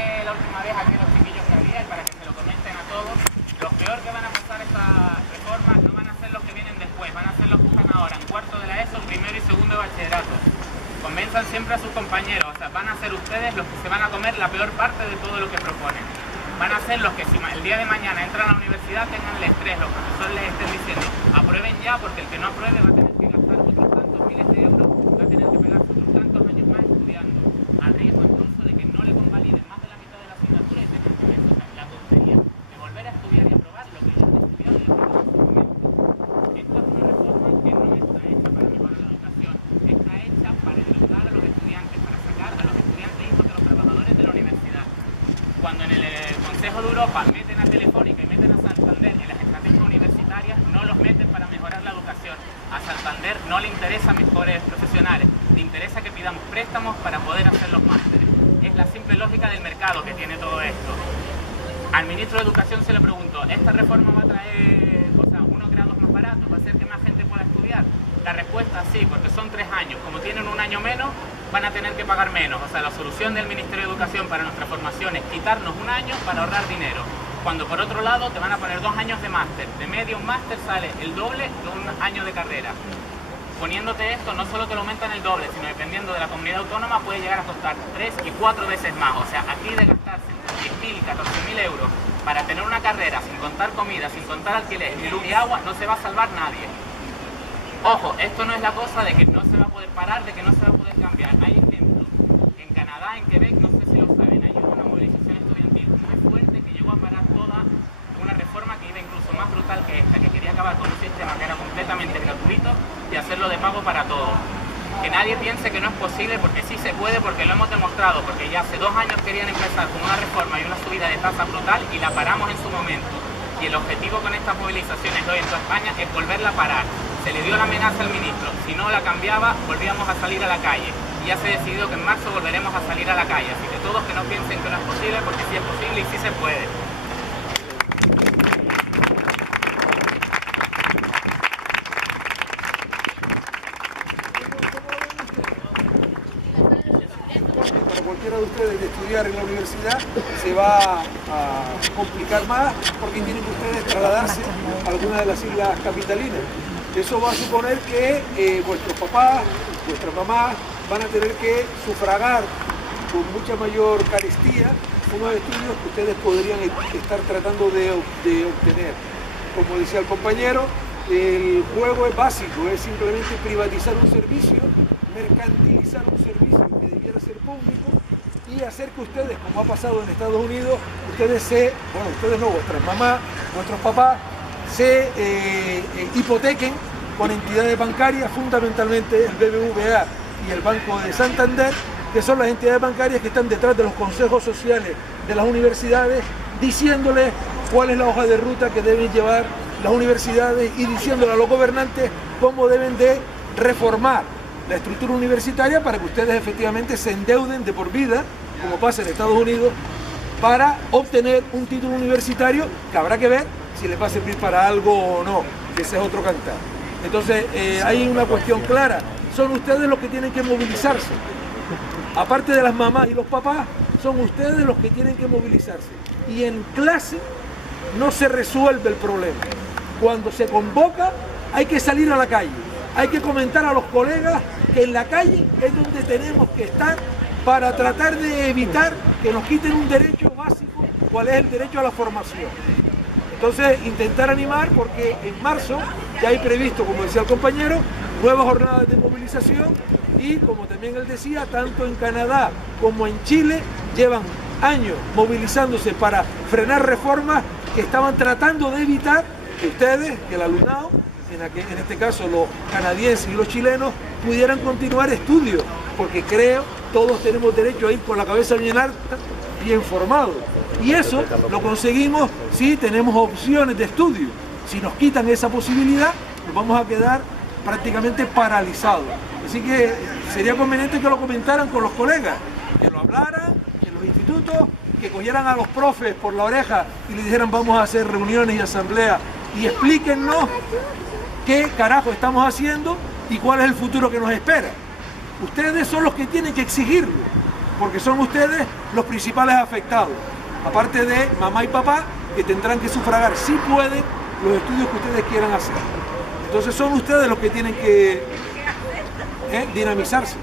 dije la última vez aquí a los chiquillos que había y para que se lo comenten a todos, los peor que van a pasar esta reforma no van a ser los que vienen después, van a ser los que están ahora en cuarto de la ESO, primero y segundo de bachillerato. Convenzan siempre a sus compañeros, o sea, van a ser ustedes los que se van a comer la peor parte de todo lo que proponen. Van a ser los que si el día de mañana entran a la universidad tengan el estrés, los profesores les estén diciendo aprueben ya porque el que no apruebe va a tener que gastar otros tantos miles de euros, va a tener que pegarse otros tantos años más estudiando, al riesgo incluso de que no le convaliden más de la mitad de la asignatura y tengan que ver la tontería de volver a estudiar y aprobar lo que ya han estudiado y aprobado en su momento. Esta es una reforma que no está hecha para mejorar la educación, está hecha para endeudar a los estudiantes, para sacar a los estudiantes hijos de los trabajadores de la universidad. Cuando en el Consejo de Europa meten a Telefónica y meten a Santander en las estrategias universitarias, no los meten para mejorar la educación. A Santander no le interesa mejores profesionales, le interesa que pidamos préstamos para poder hacer los másteres. Es la simple lógica del mercado que tiene todo esto. Al ministro de Educación se le preguntó, ¿esta reforma va a traer unos grados más baratos? ¿Va a hacer que más gente pueda estudiar? La respuesta sí, porque son 3 años. Como tienen un año menos, van a tener que pagar menos. O sea, la solución del Ministerio de Educación para nuestra formación es quitarnos un año para ahorrar dinero. Cuando por otro lado te van a poner 2 años de máster. De medio un máster sale el doble de un año de carrera. Poniéndote esto, no solo te lo aumentan el doble, sino dependiendo de la comunidad autónoma puede llegar a costar 3 y 4 veces más. O sea, aquí de gastarse 10.000 y 14.000 euros para tener una carrera sin contar comida, sin contar alquiler, ni luz ni agua, no se va a salvar nadie. Ojo, esto no es la cosa de que no se va a poder parar, de que no se va a poder cambiar. Hay ejemplos. En Canadá, en Quebec, no sé si lo saben, hay una movilización estudiantil muy fuerte que llegó a parar toda una reforma que iba incluso más brutal que esta, que quería acabar con un sistema que era completamente gratuito y hacerlo de pago para todos. Que nadie piense que no es posible, porque sí se puede, porque lo hemos demostrado, porque ya hace 2 años querían empezar con una reforma y una subida de tasa brutal y la paramos en su momento. Y el objetivo con estas movilizaciones hoy en toda España es volverla a parar. Se le dio la amenaza al ministro, si no la cambiaba volvíamos a salir a la calle. Y ya se decidió que en marzo volveremos a salir a la calle. Así que todos que no piensen que no es posible, porque sí es posible y sí se puede. Para cualquiera de ustedes de estudiar en la universidad se va a complicar más porque tienen que ustedes trasladarse a alguna de las islas capitalinas. Eso va a suponer que vuestros papás, vuestras mamás van a tener que sufragar con mucha mayor carestía unos estudios que ustedes podrían estar tratando de obtener. Como decía el compañero, el juego es básico, es simplemente privatizar un servicio, mercantilizar un servicio que debiera ser público y hacer que ustedes, como ha pasado en Estados Unidos, ustedes no, vuestras mamás, vuestros papás, se hipotequen con entidades bancarias, fundamentalmente el BBVA y el Banco de Santander, que son las entidades bancarias que están detrás de los consejos sociales de las universidades, diciéndoles cuál es la hoja de ruta que deben llevar las universidades y diciéndole a los gobernantes cómo deben de reformar la estructura universitaria para que ustedes efectivamente se endeuden de por vida, como pasa en Estados Unidos, para obtener un título universitario que habrá que ver si les va a servir para algo o no, que ese es otro cantar. Entonces hay una cuestión clara, son ustedes los que tienen que movilizarse. Aparte de las mamás y los papás, son ustedes los que tienen que movilizarse. Y en clase no se resuelve el problema. Cuando se convoca hay que salir a la calle, hay que comentar a los colegas que en la calle es donde tenemos que estar para tratar de evitar que nos quiten un derecho básico, cuál es el derecho a la formación. Entonces, intentar animar porque en marzo ya hay previsto, como decía el compañero, nuevas jornadas de movilización y, como también él decía, tanto en Canadá como en Chile llevan años movilizándose para frenar reformas que estaban tratando de evitar que ustedes, que el alumnado, en este caso los canadienses y los chilenos, pudieran continuar estudios, porque creo todos tenemos derecho a ir con la cabeza bien alta, bien formados. Y eso lo conseguimos si tenemos opciones de estudio. Si nos quitan esa posibilidad, nos vamos a quedar prácticamente paralizados. Así que sería conveniente que lo comentaran con los colegas, que lo hablaran en los institutos, que cogieran a los profes por la oreja y les dijeran vamos a hacer reuniones y asambleas y explíquennos qué carajo estamos haciendo y cuál es el futuro que nos espera. Ustedes son los que tienen que exigirlo. porque son ustedes los principales afectados, aparte de mamá y papá, que tendrán que sufragar, si pueden, los estudios que ustedes quieran hacer. Entonces son ustedes los que tienen que dinamizarse.